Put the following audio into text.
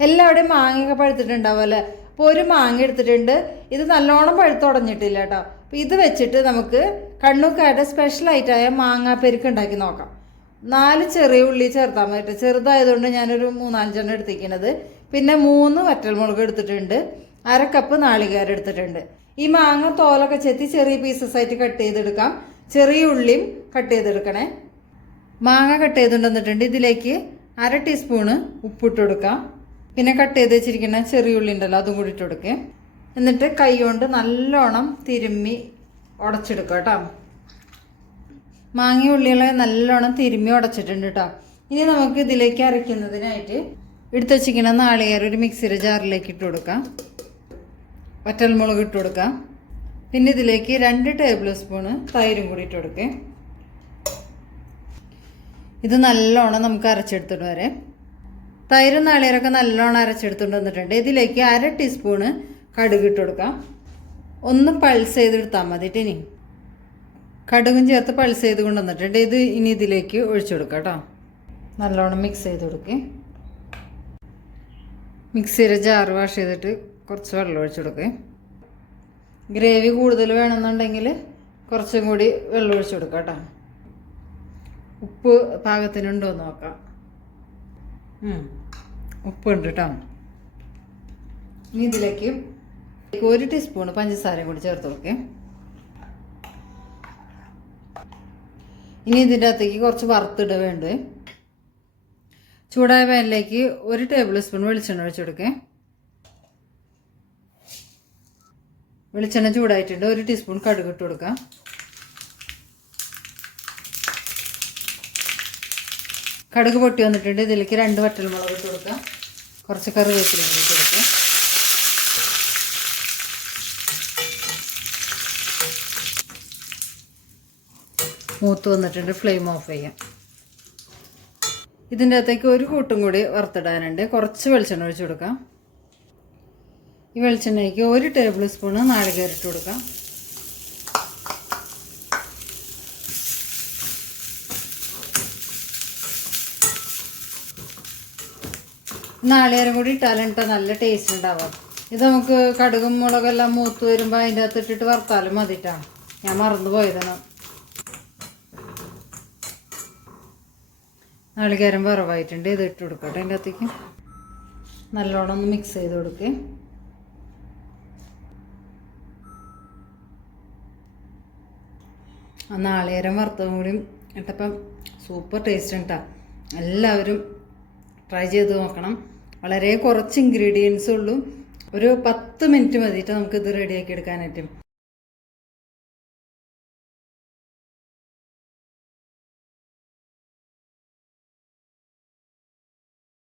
എല്ലാവിടെയും മാങ്ങയൊക്കെ പഴുത്തിട്ടുണ്ടാവും അല്ലേ? അപ്പോൾ ഒരു മാങ്ങ എടുത്തിട്ടുണ്ട്. ഇത് നല്ലോണം പഴുത്തുടഞ്ഞിട്ടില്ല കേട്ടോ. അപ്പോൾ ഇത് വെച്ചിട്ട് നമുക്ക് കണ്ണൂക്കാരുടെ സ്പെഷ്യലായിട്ടായ മാങ്ങാപ്പെരുക്ക് ഉണ്ടാക്കി നോക്കാം. നാല് ചെറിയ ഉള്ളി ചേർത്താൽ മതി ചെറുതായതുകൊണ്ട് ഞാനൊരു മൂന്നാലഞ്ചെണ്ണം എടുത്തിരിക്കുന്നത് പിന്നെ മൂന്ന് വറ്റൽമുളക് എടുത്തിട്ടുണ്ട്. അര കപ്പ് നാളികേരം എടുത്തിട്ടുണ്ട്. ഈ മാങ്ങ തോലൊക്കെ ചെത്തി ചെറിയ പീസസ് ആയിട്ട് കട്ട് ചെയ്തെടുക്കാം. ചെറിയ ഉള്ളിയും കട്ട് ചെയ്തെടുക്കണേ. മാങ്ങ കട്ട് ചെയ്തുകൊണ്ട് വന്നിട്ടുണ്ട്. ഇതിലേക്ക് അര ടീസ്പൂണ് ഉപ്പിട്ട് കൊടുക്കാം. പിന്നെ കട്ട് ചെയ്ത് വെച്ചിരിക്കുന്ന ചെറിയ ഉള്ളി ഉണ്ടല്ലോ അതും കൂടി ഇട്ട് കൊടുക്കുക എന്നിട്ട് കൈ കൊണ്ട് നല്ലോണം തിരുമ്മി ഉടച്ചെടുക്കുക കേട്ടോ. മാങ്ങ ഉള്ളികളെ നല്ലോണം തിരുമ്മി ഉടച്ചിട്ടുണ്ട് കേട്ടോ. ഇനി നമുക്ക് ഇതിലേക്ക് അരയ്ക്കുന്നതിനായിട്ട് എടുത്ത് വെച്ചിരിക്കുന്ന നാളികേരം ഒരു മിക്സിയുടെ ജാറിലേക്ക് ഇട്ട് കൊടുക്കാം. വറ്റൽമുളക് ഇട്ട് കൊടുക്കാം. പിന്നെ ഇതിലേക്ക് രണ്ട് ടേബിൾ സ്പൂണ് തൈരും കൂടി ഇട്ട് കൊടുക്കേ. ഇത് നല്ലോണം നമുക്ക് അരച്ചെടുത്തിട്ട് വരെ. തൈരും നാളികേരമൊക്കെ നല്ലോണം അരച്ചെടുത്തുകൊണ്ട് വന്നിട്ടുണ്ട്. ഇതിലേക്ക് അര ടീസ്പൂണ് കടുക് ഇട്ട് കൊടുക്കാം. ഒന്ന് പൾസ് ചെയ്തെടുത്താൽ മതി ട്ടോ ഇനി. കടുകും ചേർത്ത് പൾസ് ചെയ്ത് കൊണ്ടുവന്നിട്ടുണ്ട് ഇത് ഇനി ഇതിലേക്ക് ഒഴിച്ചു കൊടുക്കാം കേട്ടോ നല്ലോണം മിക്സ് ചെയ്ത് കൊടുക്കേ. മിക്സിയുടെ ജാറ് വാഷ് ചെയ്തിട്ട് കുറച്ച് വെള്ളം ഒഴിച്ചു കൊടുക്കേ. ഗ്രേവി കൂടുതൽ വേണമെന്നുണ്ടെങ്കിൽ കുറച്ചും കൂടി വെള്ളം ഒഴിച്ചു കൊടുക്കാം കേട്ടോ. ഉപ്പ് പാകത്തിനുണ്ടോ എന്ന് നോക്കാം. ഉപ്പുണ്ട് കേട്ടോ ഇനി ഇതിലേക്ക് ഒരു ടീസ്പൂൺ പഞ്ചസാരയും കൂടി ചേർത്ത് കൊടുക്കേ. ഇനി ഇതിന്റെ അകത്തേക്ക് കുറച്ച് വറുത്തിട വേണ്ടേ? ചൂടായ പാനിലേക്ക് ഒരു ടേബിൾ സ്പൂൺ വെളിച്ചെണ്ണ ഒഴിച്ചു കൊടുക്കേ. വെളിച്ചെണ്ണ ചൂടായിട്ടുണ്ട്. ഒരു ടീസ്പൂൺ കടുക് ഇട്ട് കൊടുക്കാം. കടുക് പൊട്ടി വന്നിട്ടുണ്ട്. ഇതിലേക്ക് രണ്ട് വറ്റൽമുളക് ഇട്ട് കൊടുക്കാം. കുറച്ച് കറിവേപ്പില ഇട്ട് കൊടുക്കാം. മൂത്ത് വന്നിട്ടുണ്ട്. ഫ്ലെയിം ഓഫ് ചെയ്യാം. ഇതിന്റെ അകത്തേക്ക് ഒരു കൂട്ടും കൂടി വറുത്തിടാനുണ്ട്. കുറച്ച് വെളിച്ചെണ്ണ ഒഴിച്ചു കൊടുക്കാം. ഈ വെളിച്ചെണ്ണയ്ക്ക് ഒരു ടേബിൾ സ്പൂണ് നാളികേരിട്ട് കൊടുക്കാം. നാളികേരം കൂടി ഇട്ടാലും കേട്ടോ നല്ല ടേസ്റ്റ് ഉണ്ടാവാം ഇത് നമുക്ക് കടുകും മുളകെല്ലാം മൂത്ത് വരുമ്പോൾ അതിന്റെ അകത്ത് ഇട്ടിട്ട് വറുത്താലും മതിട്ടാണ്. ഞാൻ മറന്നു പോയതാണ്. നാളികേരം വറവായിട്ടുണ്ട്. ഇത് ഇട്ട് കൊടുക്കട്ടെ അതിന്റെ അകത്തേക്ക്. നല്ലോണം ഒന്ന് മിക്സ് ചെയ്ത് കൊടുക്കുക ആ നാളികേരം വറുത്തതും കൂടി ഇട്ടപ്പം സൂപ്പർ ടേസ്റ്റ് ഉണ്ടാ എല്ലാവരും ട്രൈ ചെയ്ത് നോക്കണം. വളരെ കുറച്ച് ഇൻഗ്രീഡിയൻസ് ഉള്ളൂ. ഒരു പത്ത് മിനിറ്റ് മതിയിട്ട് നമുക്കിത് റെഡിയാക്കി എടുക്കാനായിട്ട്.